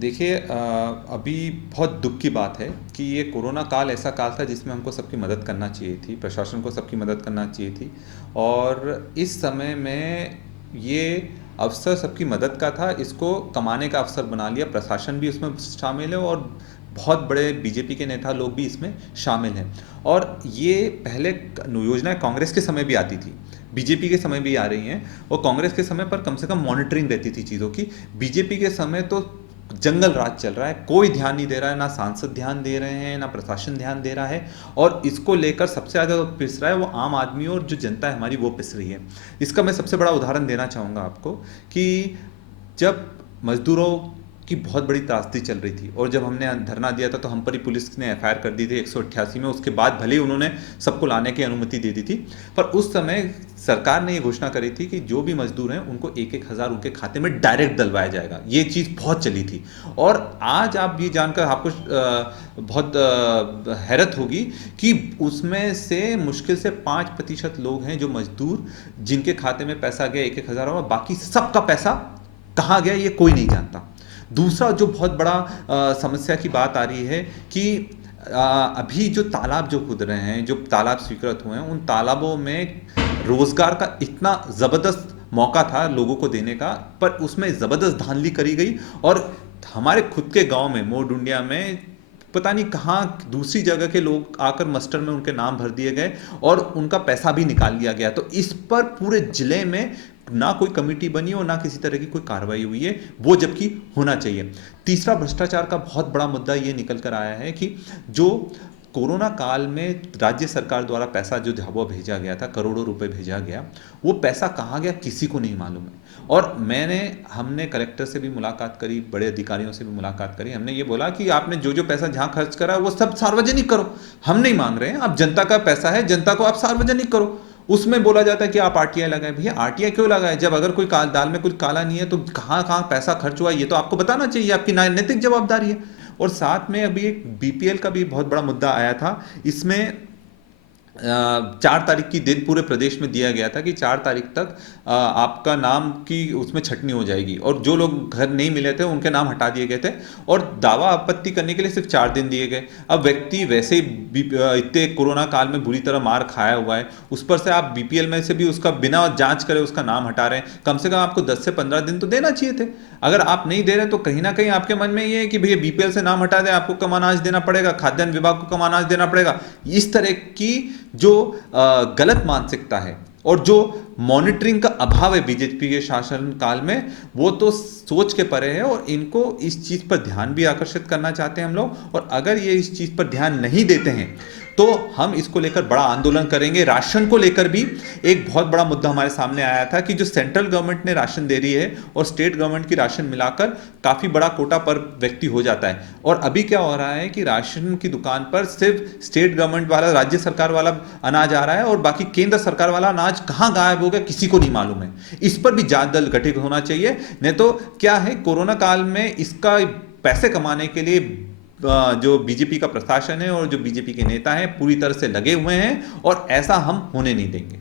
देखिए अभी बहुत दुख की बात है कि ये कोरोना काल ऐसा काल था जिसमें हमको सबकी मदद करना चाहिए थी, प्रशासन को सबकी मदद करना चाहिए थी। और इस समय में ये अवसर सबकी मदद का था, इसको कमाने का अवसर बना लिया। प्रशासन भी उसमें शामिल है और बहुत बड़े बीजेपी के नेता लोग भी इसमें शामिल हैं। और ये पहले योजनाएं कांग्रेस के समय भी आती थी, बीजेपी के समय भी आ रही हैं। और कांग्रेस के समय पर कम से कम मॉनिटरिंग रहती थी चीज़ों की। बीजेपी के समय तो जंगल राज चल रहा है, कोई ध्यान नहीं दे रहा है, ना सांसद ध्यान दे रहे हैं, ना प्रशासन ध्यान दे रहा है। और इसको लेकर सबसे ज़्यादा जो पिस रहा है वो आम आदमी और जो जनता है हमारी, वो पिस रही है। इसका मैं सबसे बड़ा उदाहरण देना चाहूँगा आपको कि जब मजदूरों की बहुत बड़ी त्रासदी चल रही थी और जब हमने धरना दिया था तो हम पर ही पुलिस ने एफआईआर कर दी थी 188 में। उसके बाद भले ही उन्होंने सबको लाने की अनुमति दे दी थी, पर उस समय सरकार ने ये घोषणा करी थी कि जो भी मजदूर हैं उनको एक एक हज़ार उनके खाते में डायरेक्ट डलवाया जाएगा। ये चीज़ बहुत चली थी। और आज आप ये जानकर आपको बहुत हैरत होगी कि उसमें से मुश्किल से 5% लोग हैं जो मजदूर, जिनके खाते में पैसा गया एक एक हज़ार, और बाकी सबका पैसा कहाँ गया ये कोई नहीं जानता। दूसरा जो बहुत बड़ा समस्या की बात आ रही है कि अभी जो तालाब जो खुद रहे हैं, जो तालाब स्वीकृत हुए हैं, उन तालाबों में रोजगार का इतना ज़बरदस्त मौका था लोगों को देने का, पर उसमें ज़बरदस्त धांधली करी गई। और हमारे खुद के गांव में मोरडुंडिया में पता नहीं कहाँ दूसरी जगह के लोग आकर मस्टर में उनके नाम भर दिए गए और उनका पैसा भी निकाल लिया गया। तो इस पर पूरे जिले में ना कोई कमेटी बनी और ना किसी तरह की कोई कार्रवाई हुई है, वो जबकि होना चाहिए। तीसरा, भ्रष्टाचार का बहुत बड़ा मुद्दा ये निकल कर आया है कि जो कोरोना काल में राज्य सरकार द्वारा पैसा जो झाबुआ भेजा गया था, करोड़ों रुपए भेजा गया, वो पैसा कहाँ गया किसी को नहीं मालूम है। और हमने कलेक्टर से भी मुलाकात करी, बड़े अधिकारियों से भी मुलाकात करी। हमने ये बोला कि आपने जो जो पैसा जहाँ खर्च करा वो सब सार्वजनिक करो। हम नहीं मांग रहे हैं, आप जनता का पैसा है, जनता को आप सार्वजनिक करो। उसमें बोला जाता है कि आप आरटीआई लगाएं। भैया आरटीआई क्यों लगाएं? जब अगर कोई दाल में कुछ काला नहीं है तो कहाँ कहाँ पैसा खर्च हुआ ये तो आपको बताना चाहिए, आपकी नैतिक जवाबदारी है। और साथ में अभी एक बीपीएल का भी बहुत बड़ा मुद्दा आया था। इसमें 4 तारीख की दिन पूरे प्रदेश में दिया गया था कि 4 तारीख तक आपका नाम की उसमें छटनी हो जाएगी, और जो लोग घर नहीं मिले थे उनके नाम हटा दिए गए थे और दावा आपत्ति करने के लिए सिर्फ 4 दिन दिए गए। अब व्यक्ति वैसे ही इतने कोरोना काल में बुरी तरह मार खाया हुआ है, उस पर से आप बीपीएल में से भी उसका बिना जांच करे उसका नाम हटा रहे हैं। कम से कम आपको 10 से 15 दिन तो देना चाहिए थे। अगर आप नहीं दे रहे तो कहीं ना कहीं आपके मन में ये है कि भैया बीपीएल से नाम हटा दें, आपको कम अनाज देना पड़ेगा, खाद्यान्न विभाग को कम अनाज देना पड़ेगा। इस तरह की जो गलत मानसिकता है और जो मॉनिटरिंग का अभाव है बीजेपी के शासन काल में, वो तो सोच के परे है। और इनको इस चीज पर ध्यान भी आकर्षित करना चाहते हैं हम लोग। और अगर ये इस चीज पर ध्यान नहीं देते हैं तो हम इसको लेकर बड़ा आंदोलन करेंगे। राशन को लेकर भी एक बहुत बड़ा मुद्दा हमारे सामने आया था कि जो सेंट्रल गवर्नमेंट ने राशन दे रही है और स्टेट गवर्नमेंट की राशन मिलाकर काफी बड़ा कोटा पर व्यक्ति हो जाता है। और अभी क्या हो रहा है कि राशन की दुकान पर सिर्फ स्टेट गवर्नमेंट वाला, राज्य सरकार वाला अनाज आ रहा है और बाकी केंद्र सरकार वाला अनाज कहां गायब हो गया किसी को नहीं मालूम है। इस पर भी जांच दल गठित होना चाहिए। नहीं तो क्या है, कोरोना काल में इसका पैसे कमाने के लिए जो बीजेपी का प्रशासन है और जो बीजेपी के नेता हैं पूरी तरह से लगे हुए हैं, और ऐसा हम होने नहीं देंगे।